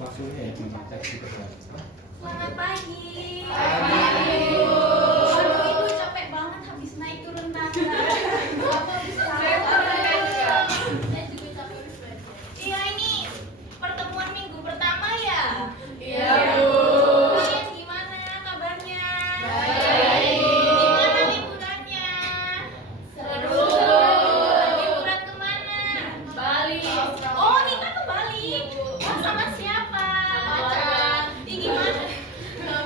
maksudnya ya tentang teks itu kan. Selamat pagi. Pagi. Aduh, ibu capek banget habis naik turun tangga. Apa bisa? Saya juga capek habis belajar. Iya, ini pertemuan minggu pertama ya? Iya, Bu. Kalian gimana kabarnya? Baik. Gimana liburannya? Seru. Liburan kemana? Bali. Oh, Nita ke Bali. Oh, sama siapa? Pacar. Ih, gimana?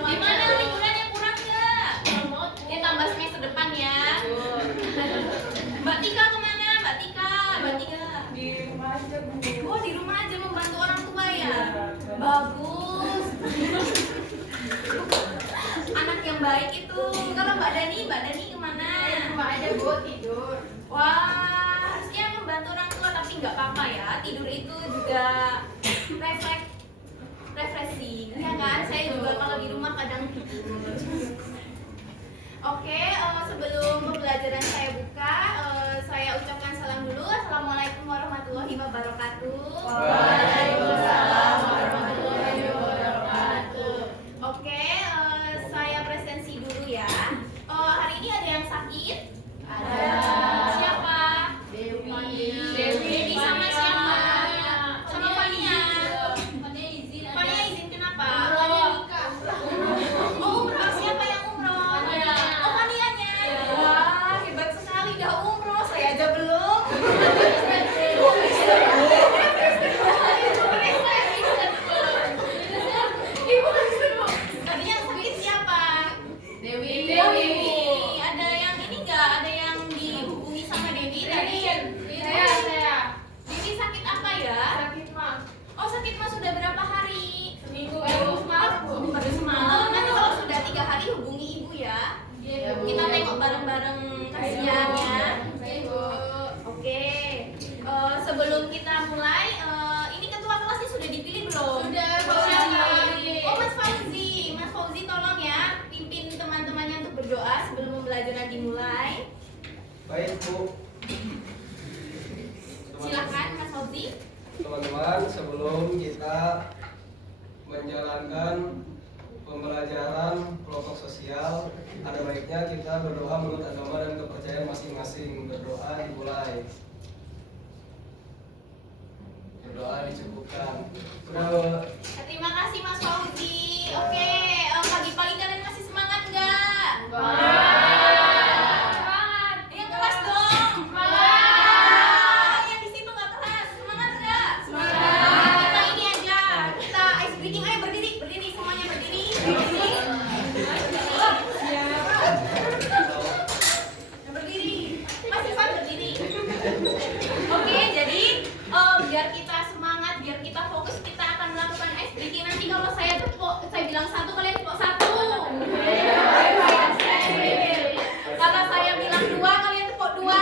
Gimana liburannya, kurang nggak? Ya tambah semester depan ya. Mbak Tika kemana? Mbak Tika. Di rumah aja, Bu. Oh, di rumah aja membantu orang tua ya. Bagus. Anak yang baik itu. Kalau Mbak Dani kemana? Di rumah aja, Bu, tidur. Wah, harusnya membantu orang tua tapi nggak apa-apa ya. Tidur itu juga refreshing, ya kan? Saya juga kalau di rumah kadang tidur. Oke, sebelum pembelajaran saya buka, saya ucapkan salam dulu. Assalamualaikum warahmatullahi wabarakatuh. Waalaikumsalam warahmatullahi wabarakatuh. Oke, saya presensi dulu ya. Hari ini ada yang sakit? Ada. Siapa? Dewi. Dewi sama siapa? Sama Fania. Fania izin kenapa? Oh, umroh. Siapa yang umroh? Fania. Oh, Fanianya. Wah, hebat sekali dah umroh. Saya aja belum. Ibu seru. Tadi yang sakit siapa? Dewi. Ada yang ini nggak? Ada yang dihubungi sama Dewi tadi? Saya. Dewi sakit apa ya? Sakit, Mak. Oh, sakit mah sudah berapa hari? Seminggu baru semalam, Bu. Baru semalam. Nanti kalau sudah 3 hari hubungi ibu ya. Iya, Bu. Kita tengok bareng-bareng kasihannya. Baik, Bu. Oke. Sebelum kita mulai, ini ketua kelasnya sudah dipilih belum? Sudah, Oh, siapa? dipilih. Oh, Mas Fauzi. Mas Fauzi tolong ya pimpin teman-temannya untuk berdoa sebelum pembelajaran dimulai. Baik, Bu. Silakan Mas Fauzi. Teman-teman, sebelum kita menjalankan pembelajaran kelompok sosial, ada baiknya kita berdoa menurut agama dan kepercayaan masing-masing. Berdoa dimulai. Berdoa dicukupkan. Terima kasih Mas Fauzi. Oke, pagi-pagi kalian masih semangat nggak? Yang keras dong. Yang di situ nggak keras. Semangat nggak? Kita ini aja. Kita ice breaking. Ayo berdiri, semuanya berdiri. Berdiri. Mas Ivan berdiri. Oke, jadi biar kita semangat, biar kita fokus, kita akan melakukan ice breaking. Nanti kalau saya bilang 1, kalian tepuk 1. Kalau saya bilang 2, kalian tepuk 2.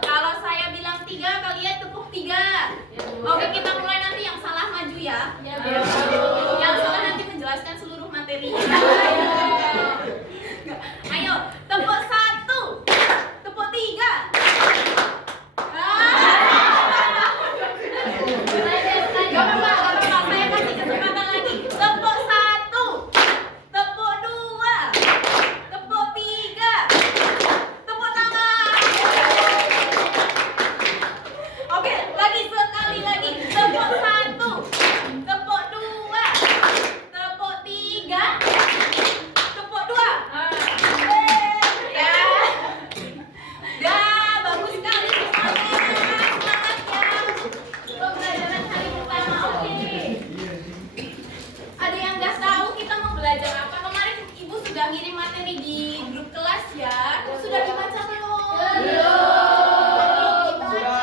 Kalau saya bilang 3, kalian tepuk 3. Oke, kita mulai. Nanti yang salah maju ya. Yang salah nanti menjelaskan seluruh materinya. Ayo, tepuk 1, tepuk 3. Gak apa-apa, saya kasih kesempatan lagi. Tepuk 1, tepuk 2, tepuk 3, tepuk tangan. Oke, lagi sekali lagi. Tepuk 1, tepuk 2, tepuk 3, tepuk 2. Ya. Dah, bagus sekali semangat. Pembelajaran hari pertama, oke. Ada yang nggak tahu kita mau belajar apa? Kemarin ibu sudah ngirim materi di grup kelas ya. Sudah dibaca belum? Belum dibaca.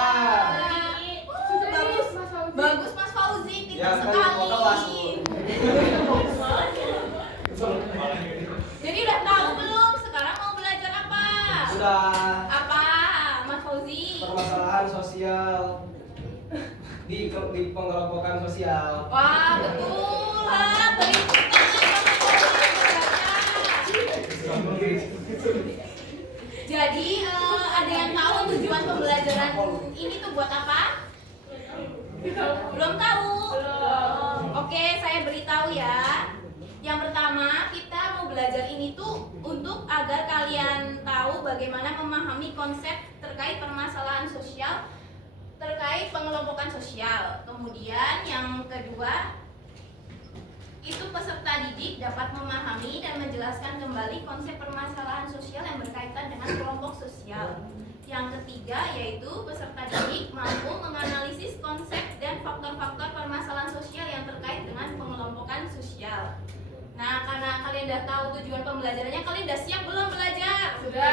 Bagus, bagus Mas Fauzi, pintar Ya, kan sekali. mau kelas, Bu. Jadi udah tahu belum? Sekarang mau belajar apa? Sudah. Apa, Mas Fauzi? Permasalahan sosial di pengelompokan sosial. Wah, betul. Beri tepuk tangan Mas Fauzi. Jadi ada yang tahu tujuan pembelajaran ini tuh buat apa? Belum tahu. Oke, saya beritahu ya. Yang pertama, kita mau belajar ini tuh untuk agar kalian tahu bagaimana memahami konsep terkait permasalahan sosial, terkait pengelompokan sosial. Kemudian yang kedua, itu peserta didik dapat memahami dan menjelaskan kembali konsep permasalahan sosial yang berkaitan dengan kelompok sosial. Yang ketiga yaitu peserta didik mampu menganalisis konsep dan faktor-faktor permasalahan sosial yang terkait dengan pengelompokan sosial. Nah, karena kalian udah tahu tujuan pembelajarannya, kalian udah siap belum belajar? Sudah.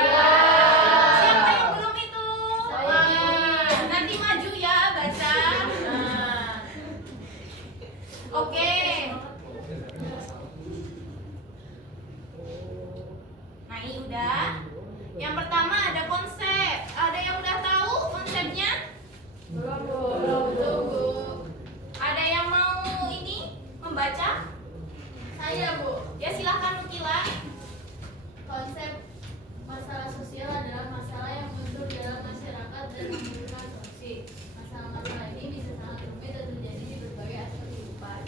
Siapa yang belum itu? Saya. Nanti maju ya baca. Oke. Nah, ini udah. Yang pertama ada konsep. Ada yang udah tahu konsepnya? Belum, Bu. Ada yang mau ini membaca? Saya, Bu. Ya silahkan Nukila. Konsep masalah sosial adalah masalah yang muncul dalam masyarakat dan menimbulkan solusi. Masalah-masalah ini bisa sangat rumit dan terjadi di berbagai aspek kehidupan.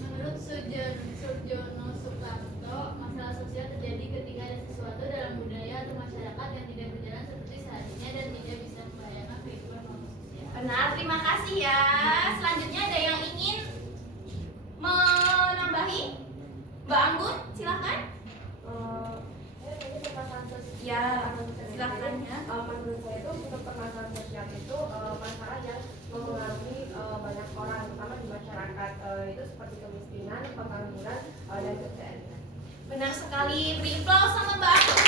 Menurut Surjono Sukarto, masalah sosial terjadi ketika ada sesuatu dalam budaya atau masyarakat yang tidak berjalan seperti seharusnya dan tidak bisa membahayakan kehidupan manusia. Benar, terima kasih ya. Selanjutnya ada yang ingin menambahi? Mbak Anggun, silahkan. Ini permasalahan sosial. Ya, silahkan ya. Menurut saya itu untuk permasalahan sosial itu masalah yang mempengaruhi banyak orang, terutama di masyarakat. Itu seperti kemiskinan, pengangguran, dan kesehatan. Benar sekali, beri aplaus sama Mbak Anggun.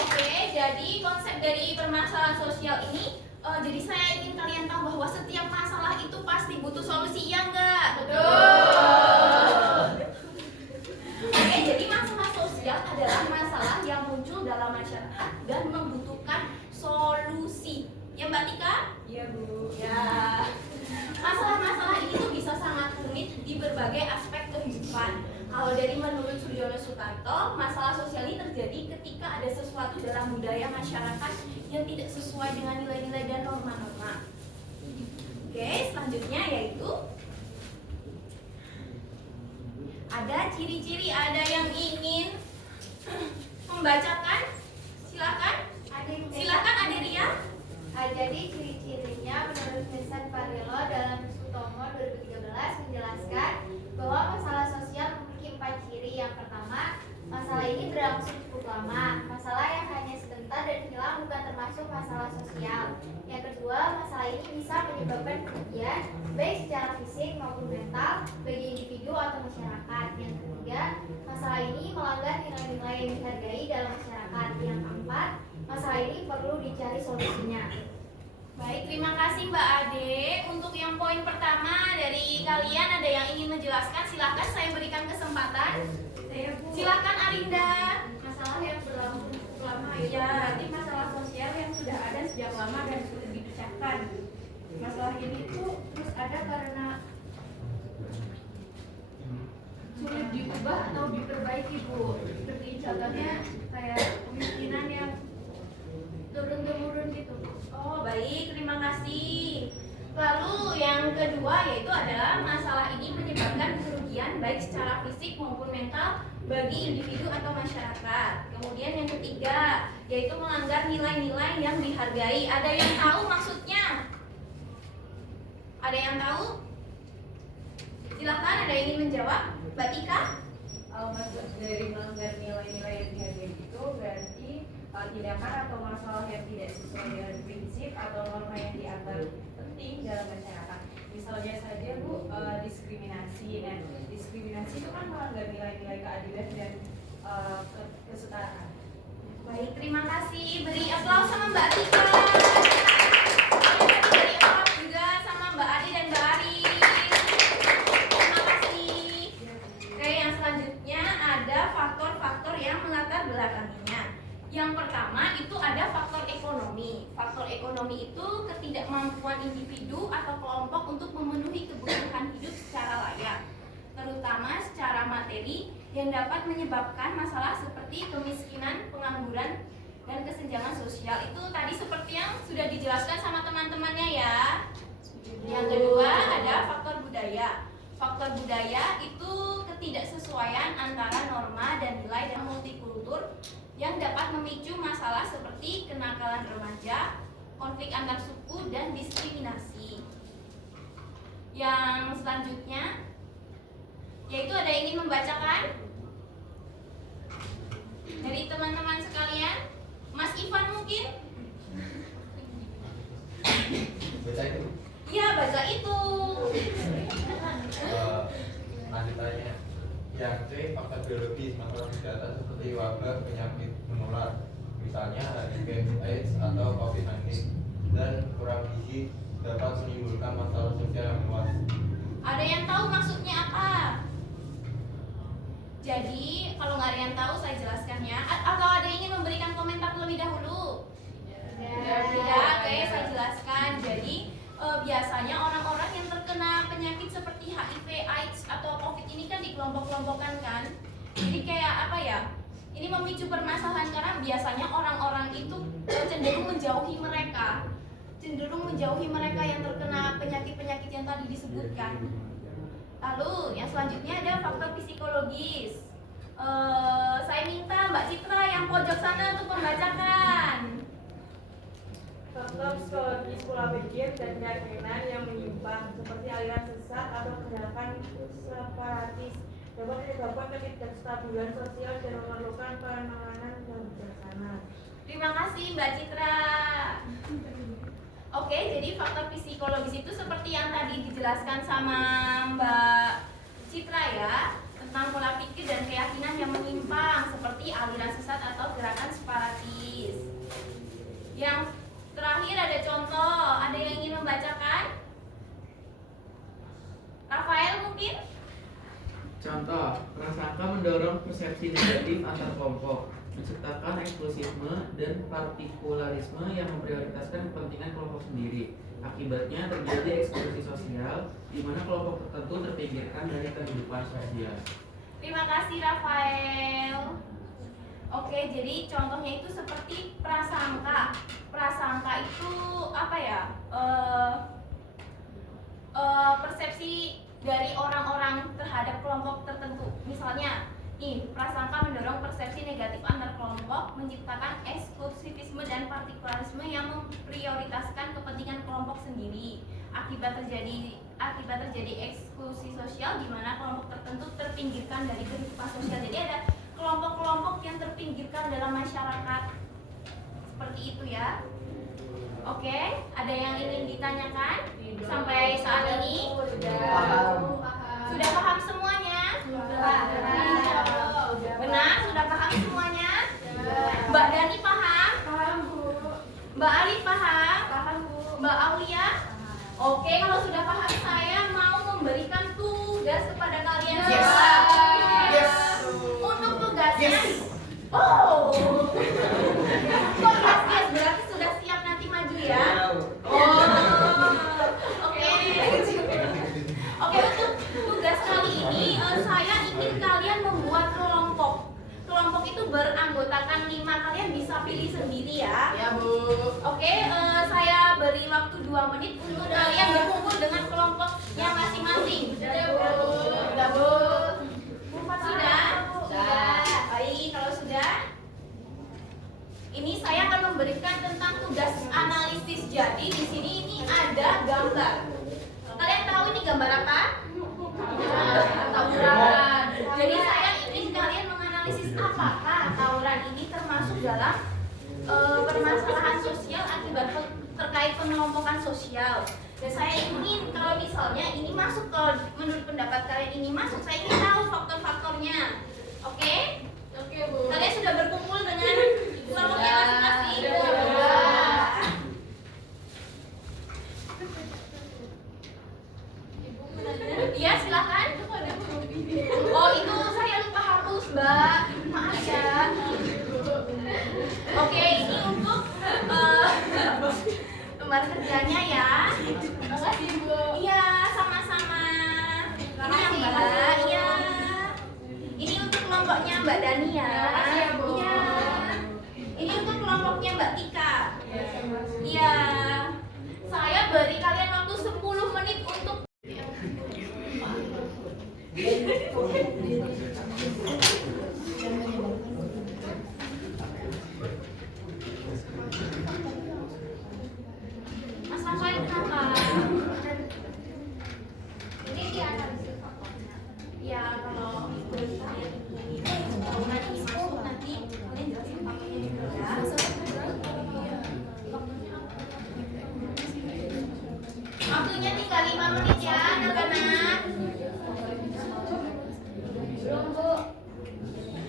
Oke, jadi konsep dari permasalahan sosial ini, jadi saya ingin kalian tahu bahwa setiap masalah itu pasti butuh solusi, iya enggak? Betul. Oke, jadi masalah sosial adalah masalah yang muncul dalam masyarakat dan membutuhkan solusi. Ya Mbak Tika? Iya, Bu. Ya. Masalah-masalah ini tuh bisa sangat rumit di berbagai aspek kehidupan. Kalau dari menurut Surjono Sukarto, masalah sosial ini terjadi ketika ada sesuatu dalam budaya masyarakat yang tidak sesuai dengan nilai-nilai dan norma-norma. Oke, selanjutnya yaitu ada ciri-ciri, ada yang ingin membacakan? Silakan. Silakan Adelia. Jadi ciri-cirinya menurut Vincent Varelo dalam Sutomo 2013 menjelaskan bahwa masalah sosial memiliki 4 ciri. Yang pertama, masalah ini berlangsung cukup lama. Masalah yang hanya sebentar dan hilang bukan termasuk masalah sosial. Yang kedua, masalah ini bisa menyebabkan kerugian baik secara fisik maupun mental bagi individu atau masyarakat. Yang ketiga, masalah ini melanggar nilai-nilai yang dihargai dalam masyarakat. Yang keempat, masalah ini perlu dicari solusinya. Baik, terima kasih Mbak Ade. Untuk yang poin pertama dari kalian ada yang ingin menjelaskan, silakan saya berikan kesempatan. Silakan Arinda. Masalah yang berlangsung cukup lama Ya. berarti masalah sosial yang sudah ada sejak lama dan sulit dipecahkan. Masalah ini tuh terus ada karena sulit diubah atau diperbaiki, Bu. Seperti contohnya kayak kemiskinan yang turun-temurun gitu. Oh, baik, terima kasih. Lalu yang kedua yaitu adalah masalah ini menyebabkan kerugian baik secara fisik maupun mental bagi individu atau masyarakat. Kemudian yang ketiga yaitu melanggar nilai-nilai yang dihargai. Ada yang tahu maksudnya? Ada yang tahu? Silakan, ada yang ingin menjawab? Mbak Tika? Maksud dari melanggar nilai-nilai yang dihargai itu berarti tindakan atau masalah yang tidak sesuai dengan prinsip atau norma yang dianggap penting dalam masyarakat. Misalnya saja Bu, diskriminasi. Nah, diskriminasi itu kan melanggar nilai-nilai keadilan dan kesetaraan. Baik, terima kasih. Beri aplaus sama Mbak Tika. Beri aplaus juga sama Mbak Adi dan Mbak Aris. Terima kasih. Oke, yang selanjutnya ada faktor-faktor yang melatar belakanginya. Yang pertama itu ada faktor ekonomi. Faktor ekonomi itu ketidakmampuan individu atau kelompok untuk memenuhi kebutuhan hidup secara layak, terutama secara materi yang dapat menyebabkan masalah seperti kemiskinan, pengangguran, dan kesenjangan sosial. Itu tadi seperti yang sudah dijelaskan sama teman-temannya ya. Ya, Yang kedua ada faktor budaya. Faktor budaya itu ketidaksesuaian antara norma dan nilai dan multikultur yang dapat memicu masalah seperti kenakalan remaja, konflik antar suku, dan diskriminasi. Yang selanjutnya yaitu ada yang ingin membacakan dari teman-teman sekalian. Mas Ivan mungkin? Baca itu. Iya, baca itu. Lanjutannya, yang C, faktor biologis, masalah kesehatan seperti wabah, penyakit menular, misalnya HIV, AIDS, atau COVID-19, dan kurang gizi dapat menimbulkan masalah sosial yang luas. Ada yang tahu maksudnya apa? Jadi, kalau nggak ada yang tahu, saya jelaskan ya. Atau ada yang ingin memberikan komentar terlebih dahulu? Tidak, oke, saya jelaskan. Jadi, biasanya orang-orang yang terkena penyakit seperti HIV, AIDS, atau COVID ini kan dikelompok-kelompokkan kan. Jadi kayak apa ya? Ini memicu permasalahan karena biasanya orang-orang itu cenderung menjauhi mereka. Cenderung menjauhi mereka yang terkena penyakit-penyakit yang tadi disebutkan. Lalu yang selanjutnya ada faktor psikologis. Saya minta Mbak Citra yang pojok sana untuk membacakan. Faktor psikologis pola pikir dan keyakinan yang menyimpang seperti aliran sesat atau gerakan separatis dapat menyebabkan ketidakstabilan sosial dan memerlukan penanganan yang bijaksana. Terima kasih Mbak Citra. Oke, jadi faktor psikologis itu seperti yang tadi dijelaskan sama Mbak Citra ya, tentang pola pikir dan keyakinan yang menyimpang seperti aliran sesat atau gerakan separatis. Yang terakhir ada contoh, ada yang ingin membacakan? Rafael mungkin? Contoh, prasangka mendorong persepsi negatif antar kelompok, menciptakan eksklusisme dan partikularisme yang memprioritaskan kepentingan kelompok sendiri. Akibatnya terjadi eksklusi sosial, di mana kelompok tertentu terpinggirkan dari kehidupan sosial. Terima kasih Rafael. Oke, jadi contohnya itu seperti prasangka. Prasangka itu apa ya? Persepsi dari orang-orang terhadap kelompok tertentu. Misalnya, nih, prasangka mendorong persepsi negatif antar kelompok, menciptakan eksklusivisme dan partikularisme yang memprioritaskan kepentingan kelompok sendiri. Akibat terjadi eksklusi sosial di mana kelompok tertentu terpinggirkan dari kehidupan sosial. Jadi ada kelompok-kelompok yang terpinggirkan dalam masyarakat. Seperti itu ya. Oke, ada yang ingin ditanyakan sampai saat ini? Sudah paham semuanya? Benar, sudah paham semuanya? Mbak Dani paham? Paham, Bu. Mbak Ali paham? Paham, Bu. Mbak Aulia? Oke, kalau sudah paham saya mau memberikan tugas kepada kalian semua. Untuk tugasnya. Oh. Kok yes, berarti sudah siap nanti maju ya? Oh. Oke. Oke, untuk tugas kali ini saya ingin kalian membuat kelompok. Kelompok itu beranggotakan 5, kalian bisa pilih sendiri ya. Ya, Bu. Oke, saya beri waktu 2 menit untuk kalian berkumpul dengan kelompoknya masing-masing. Sudah, Bu. Sudah? Sudah. Baik, kalau sudah, ini saya akan memberikan tentang tugas analisis. Jadi di sini ini ada gambar. Kalian tahu ini gambar apa? Tawuran. Jadi saya ingin kalian menganalisis apakah tawuran ini termasuk dalam permasalahan sosial akibat terkait pengelompokan sosial. Dan saya ingin kalau misalnya ini masuk, kalau menurut pendapat kalian ini masuk, saya ingin tahu faktor-faktornya. Oke? Oke, Bu. Kalian sudah berkumpul dengan kelompoknya masing-masing? Iya, silakan. Oh, itu saya lupa hapus, Mbak. Maaf ya. Oke, ini untuk lembar kerjanya ya. Makasih, Bu. Iya, sama-sama. Ini yang Mbak. Iya. Ini untuk kelompoknya Mbak Dani ya. Makasih ya, Bu. Iya. Ini untuk kelompoknya Mbak Tika. Iya. Saya beri kalian waktu 10 menit Waktunya tinggal 5 menit ya anak-anak. Belum, Bu.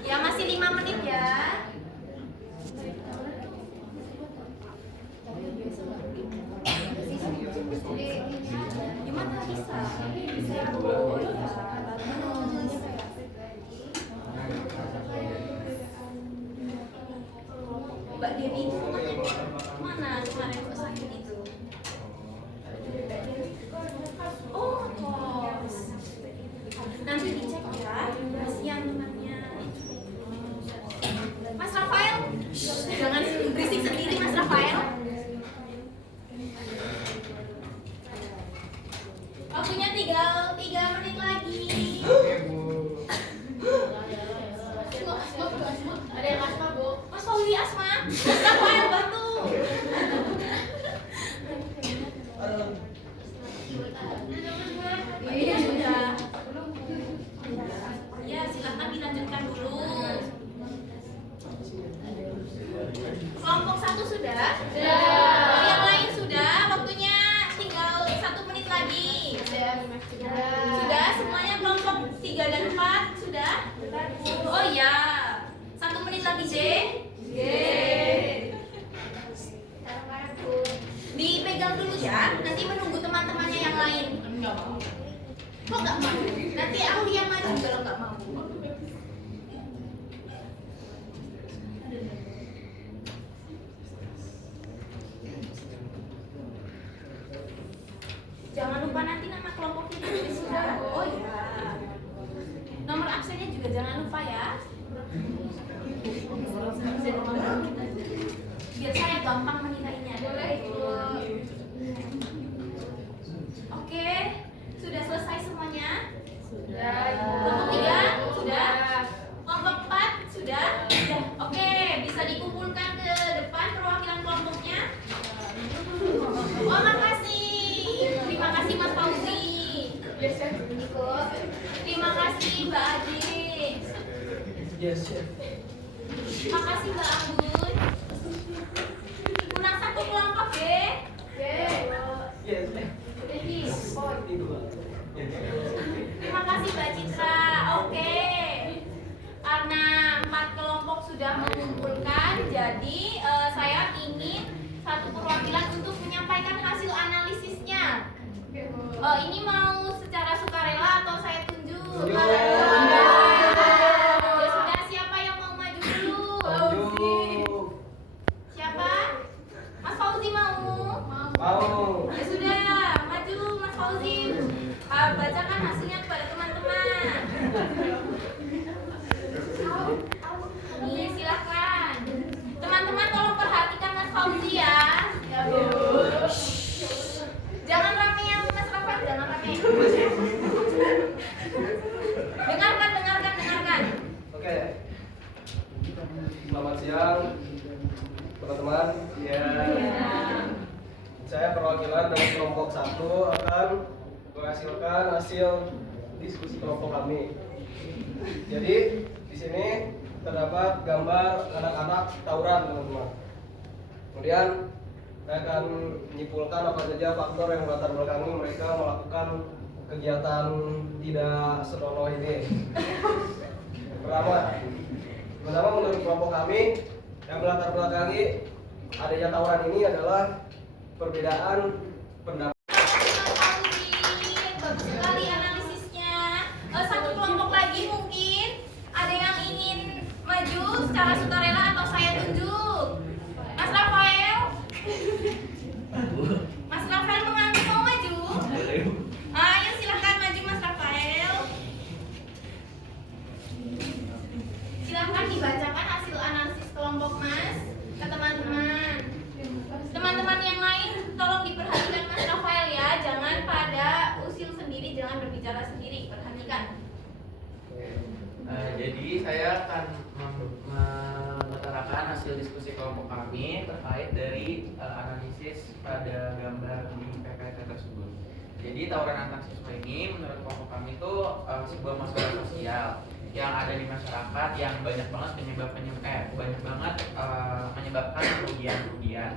Ya masih 5 menit ya. Gimana bisa? Bisa ya, Bu. Oh iya. Mbak Dewi mana kemarin kok sakit itu? Oh, kos. Nanti dicek ya. Kasihan temannya. Mas Rafael, jangan berisik sendiri Mas Rafael. Waktunya tinggal 3 menit lagi. Oke, Bu. Ada yang asma, Bu. Mas Fauzi asma. Mas Rafael bantu. Iya sudah. Ya silakan dilanjutkan dulu. Kelompok 1 sudah? Oh, yang lain sudah. Waktunya tinggal 1 menit lagi. Sudah semuanya kelompok 3 dan 4 sudah? Oh iya. 1 menit lagi J. Dipegang dulu ya. Nanti menunggu teman-temannya yang lain. Kok nggak mau? Nanti aku yang maju kalau nggak mau. Jangan lupa nanti nama kelompoknya ditulis sudah. Oh iya. Nomor absennya juga jangan lupa ya. Biar saya gampang menilainya. Oke, sudah selesai semuanya? Kelompok 3 sudah? Kelompok 4 sudah? Oke, bisa dikumpulkan ke depan perwakilan kelompoknya. Oh, makasih. Terima kasih Mas Fauzi. Terima kasih Mbak Adi. Yes, Chef. Makasih Mbak Anggun. Kurang 1 kelompok deh. Yes, Chef. Terima kasih Mbak Citra. Oke. Karena 4 kelompok sudah mengumpulkan, jadi saya ingin 1 perwakilan untuk menyampaikan hasil analisisnya. Ini mau secara sukarela atau saya tunjuk? Ya sudah, siapa yang mau maju dulu? Siapa? Mas Fauzi mau? Mau. Ya sudah, maju Mas Fauzi. Bacakan hasilnya kepada teman-teman. Nih, silakan. Teman-teman tolong perhatikan Mas Fauzi ya. Jangan ramean Mas Rafael, jangan rame. Dengarkan. Oke. Selamat siang, teman-teman. Ya. Saya perwakilan dari kelompok 1 akan menghasilkan hasil diskusi kelompok kami. Jadi di sini terdapat gambar anak-anak tawuran, teman-teman. Kemudian saya akan menyimpulkan apa saja faktor yang melatar belakangi mereka melakukan kegiatan tidak senonoh ini. Pertama menurut kelompok kami yang melatar belakangi adanya tawuran ini adalah perbedaan pendapat. Bagus sekali analisisnya. 1 kelompok lagi mungkin ada yang ingin maju secara sukarela atau saya tunjuk. Mas Rafael. Mas Rafael menganggap mau maju? Ayo silakan maju Mas Rafael. Silakan dibacakan hasil analisis kelompok Mas ke teman-teman. Teman-teman yang lain tolong diperhatikan Mas Rafael ya, jangan pada usil sendiri, jangan berbicara sendiri, perhatikan. Jadi saya akan mengutarakan hasil diskusi kelompok kami terkait dari analisis pada gambar di PPT tersebut. Jadi tawuran antar siswa ini menurut kelompok kami itu sebuah masalah sosial yang ada di masyarakat yang banyak banget menyebabkan kerugian.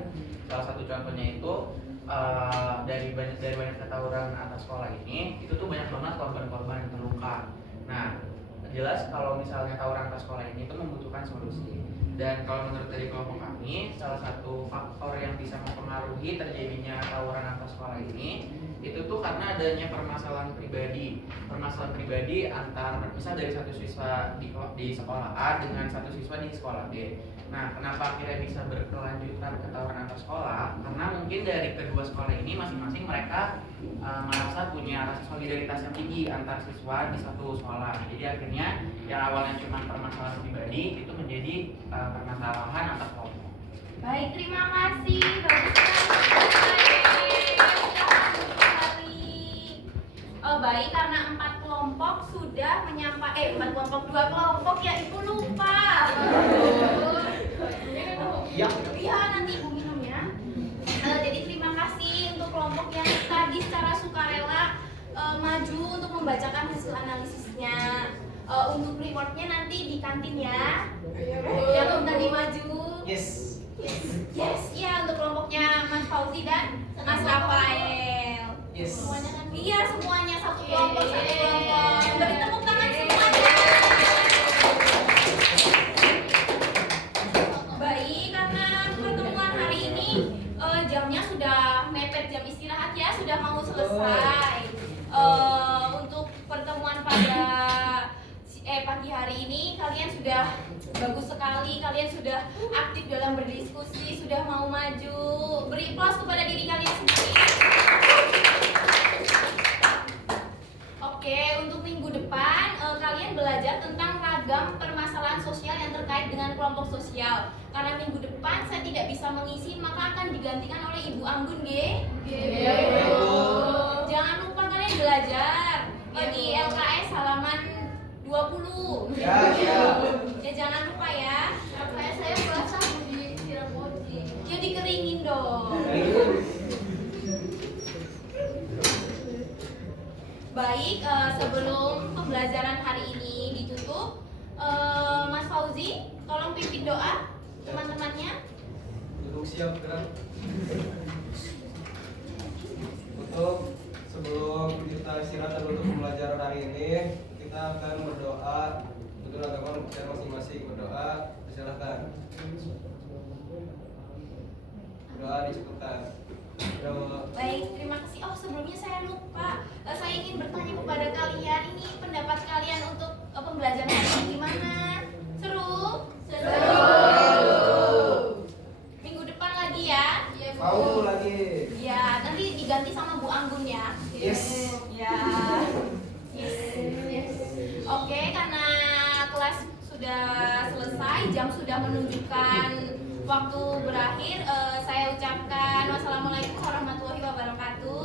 Salah satu contohnya itu dari banyak tawuran antar sekolah ini itu tuh banyak banget korban-korban yang terluka. Nah, jelas kalau misalnya tawuran antar sekolah ini tuh membutuhkan solusi. Dan kalau menurut dari kelompok kami, salah satu faktor yang bisa mempengaruhi terjadinya tawuran antar sekolah ini itu tuh karena adanya permasalahan pribadi antar misal dari satu siswa di sekolah A dengan satu siswa di sekolah B. Nah, kenapa akhirnya bisa berkelanjutan ke tawuran antar sekolah? Karena mungkin dari kedua sekolah ini masing-masing mereka merasa punya rasa solidaritas yang tinggi antar siswa di satu sekolah. Jadi akhirnya yang awalnya cuma permasalahan pribadi itu menjadi permasalahan antar kelompok. Baik, terima kasih. Baik, karena 4 kelompok sudah menyampaikan 2 kelompok ya Ibu lupa. Iya, nanti Ibu minum ya. Jadi terima kasih untuk kelompok yang tadi secara sukarela maju untuk membacakan hasil analisisnya. Untuk rewardnya nanti di kantin ya. Yang tadi maju. Yes. Yes, ya untuk kelompoknya Mas Fauzi dan Mas Rafael. Yes. Semuanya kan? Iya, semuanya satu kelompok. Beri tepuk tangan semuanya. Baik, karena pertemuan hari ini jamnya sudah mepet jam istirahat ya, sudah mau selesai. Untuk pertemuan pada pagi hari ini kalian sudah bagus sekali, kalian sudah aktif dalam berdiskusi, sudah mau maju. Beri aplaus kepada diri kalian sendiri. Oke, untuk minggu depan kalian belajar tentang ragam permasalahan sosial yang terkait dengan kelompok sosial. Karena minggu depan saya tidak bisa mengisi, maka akan digantikan oleh Ibu Anggun, G. Jangan lupa kalian belajar di LKS halaman 20. Ya jangan lupa ya. Kayak saya basah disiram mochi. Ya dikeringin dong. Baik, sebelum pembelajaran hari ini ditutup, Mas Fauzi, tolong pimpin doa teman-temannya. Duduk siap gerak. Untuk sebelum kita istirahat dan untuk pembelajaran hari ini, kita akan berdoa untuk agama kita masing-masing. Berdoa, silakan. Berdoa dicukupkan. Baik, terima kasih. Oh, sebelumnya saya lupa. Saya ingin bertanya kepada kalian, ini pendapat kalian untuk pembelajaran hari ini gimana? Seru? Minggu depan lagi ya? Mau lagi. Ya, nanti diganti sama Bu Anggun ya. Yes. Ya. Yes. Oke, karena kelas sudah selesai, jam sudah menunjukkan waktu berakhir. Saya ucapkan wassalamualaikum warahmatullahi wabarakatuh.